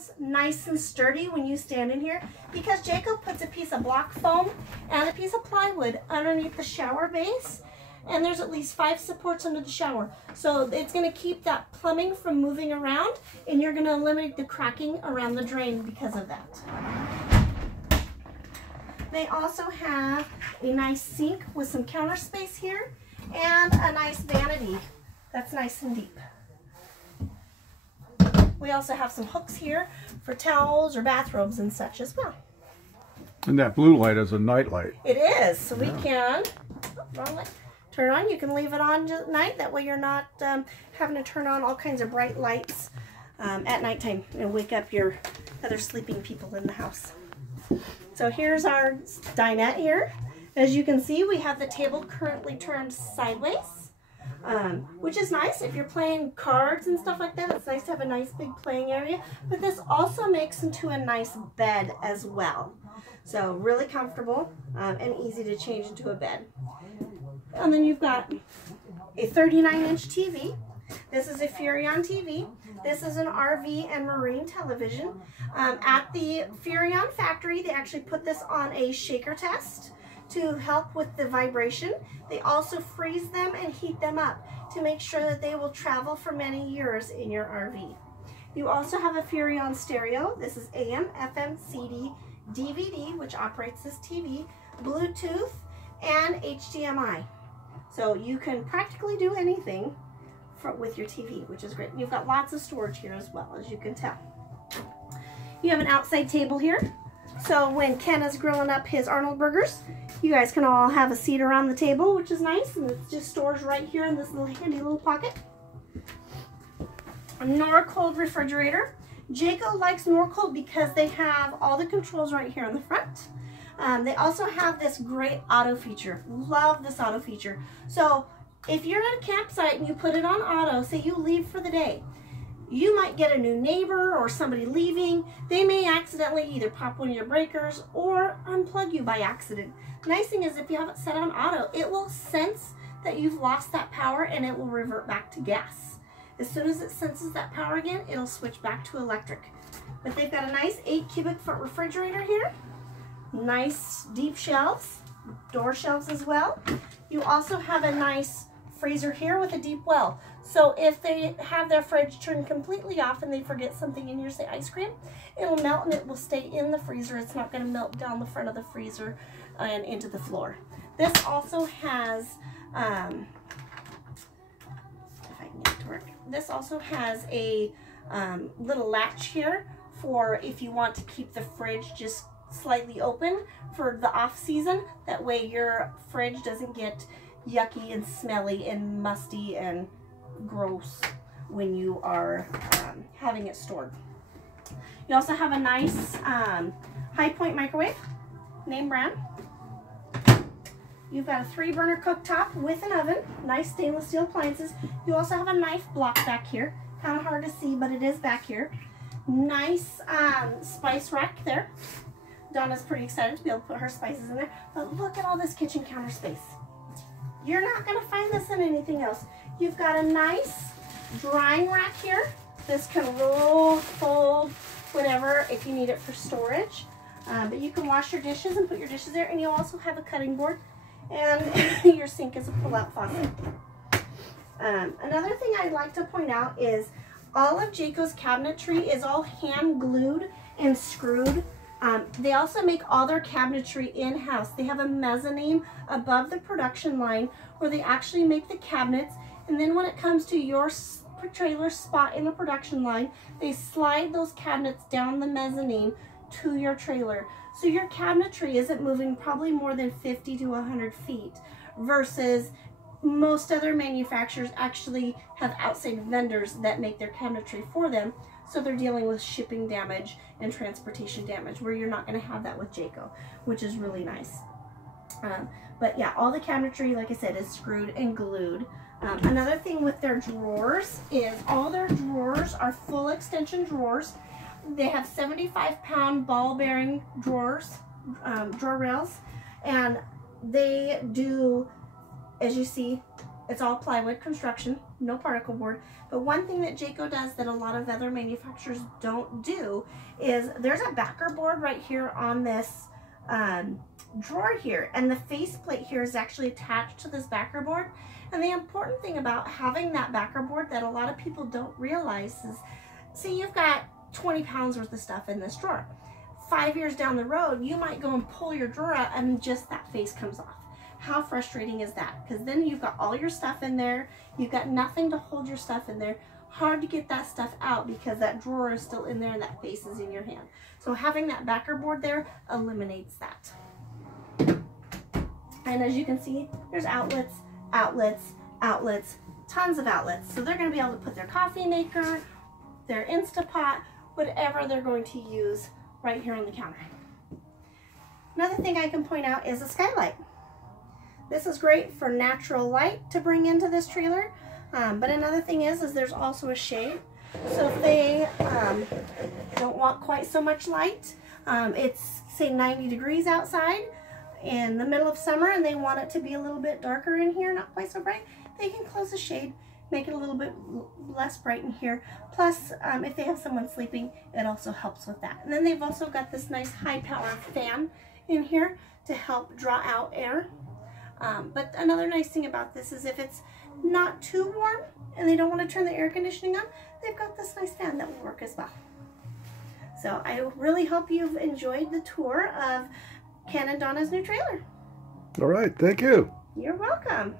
feels nice and sturdy when you stand in here because Jayco puts a piece of block foam and a piece of plywood underneath the shower base, and there's at least 5 supports under the shower. So it's going to keep that plumbing from moving around, and you're going to eliminate the cracking around the drain because of that. They also have a nice sink with some counter space here and a nice vanity that's nice and deep. We also have some hooks here for towels or bathrobes and such as well. And that blue light is a night light. It is, so we can turn on. You can leave it on at night. That way you're not having to turn on all kinds of bright lights at nighttime and wake up your other sleeping people in the house. So here's our dinette here. As you can see, we have the table currently turned sideways, which is nice if you're playing cards and stuff like that. It's nice to have a nice big playing area, but this also makes into a nice bed as well. So really comfortable and easy to change into a bed. And then you've got a 39-inch TV. This is a Furrion TV. This is an RV and marine television. At the Furrion factory, they actually put this on a shaker test to help with the vibration. They also freeze them and heat them up to make sure that they will travel for many years in your RV. You also have a Furrion stereo. This is AM, FM, CD, DVD, which operates this TV, Bluetooth, and HDMI. So you can practically do anything with your TV, which is great. You've got lots of storage here as well, as you can tell. You have an outside table here. So when Ken is grilling up his Arnold burgers, you guys can all have a seat around the table, which is nice, and it just stores right here in this little handy little pocket. A Norcold refrigerator. Jayco likes Norcold because they have all the controls right here on the front. They also have this great auto feature. Love this auto feature. So if you're at a campsite and you put it on auto, say you leave for the day, you might get a new neighbor or somebody leaving. They may accidentally either pop one of your breakers or unplug you by accident. The nice thing is if you have it set on auto, it will sense that you've lost that power and it will revert back to gas. As soon as it senses that power again, it'll switch back to electric. But they've got a nice 8 cubic foot refrigerator here. Nice deep shelves, door shelves as well. You also have a nice freezer here with a deep well. So if they have their fridge turned completely off and they forget something in here, say ice cream, it'll melt and it will stay in the freezer. It's not going to melt down the front of the freezer and into the floor. This also has, if I can get it to work, this also has a little latch here for if you want to keep the fridge just slightly open for the off season. That way your fridge doesn't get yucky and smelly and musty and gross when you are having it stored. You also have a nice High Point microwave, name brand. You've got a 3-burner cooktop with an oven, nice stainless steel appliances. You also have a knife block back here, kind of hard to see, but it is back here. Nice spice rack there. Donna's pretty excited to be able to put her spices in there. But look at all this kitchen counter space. You're not going to find this in anything else. You've got a nice drying rack here. This can roll, fold, whatever, if you need it for storage. But you can wash your dishes and put your dishes there. And you also have a cutting board. And your sink is a pull-out faucet. Another thing I'd like to point out is all of Jayco's cabinetry is all hand glued and screwed. They also make all their cabinetry in-house. They have a mezzanine above the production line where they actually make the cabinets, and then when it comes to your trailer spot in the production line, they slide those cabinets down the mezzanine to your trailer. So your cabinetry isn't moving probably more than 50 to 100 feet versus most other manufacturers actually have outside vendors that make their cabinetry for them. So they're dealing with shipping damage and transportation damage, where you're not going to have that with Jayco, which is really nice. But yeah, all the cabinetry, like I said, is screwed and glued. Another thing with their drawers is all their drawers are full extension drawers. They have 75-pound ball bearing drawers, drawer rails, and they do, as you see, it's all plywood construction. no particle board. But one thing that Jayco does that a lot of other manufacturers don't do is there's a backer board right here on this drawer here, and the faceplate here is actually attached to this backer board. And the important thing about having that backer board that a lot of people don't realize is, say you've got 20 pounds worth of stuff in this drawer. 5 years down the road, you might go and pull your drawer out and just that face comes off. How frustrating is that? Because then you've got all your stuff in there, you've got nothing to hold your stuff in there. Hard to get that stuff out because that drawer is still in there and that face is in your hand. So having that backer board there eliminates that. And as you can see, there's outlets, outlets, outlets, tons of outlets. So they're going to be able to put their coffee maker, their Instapot, whatever they're going to use right here on the counter. Another thing I can point out is a skylight. This is great for natural light to bring into this trailer. But another thing is there's also a shade. So if they don't want quite so much light, it's say 90 degrees outside in the middle of summer and they want it to be a little bit darker in here, not quite so bright, they can close the shade, make it a little bit less bright in here. Plus, if they have someone sleeping, it also helps with that. And then they've also got this nice high power fan in here to help draw out air. But another nice thing about this is if it's not too warm and they don't want to turn the air conditioning on, they've got this nice fan that will work as well. So I really hope you've enjoyed the tour of Ken and Donna's new trailer. All right, thank you. You're welcome.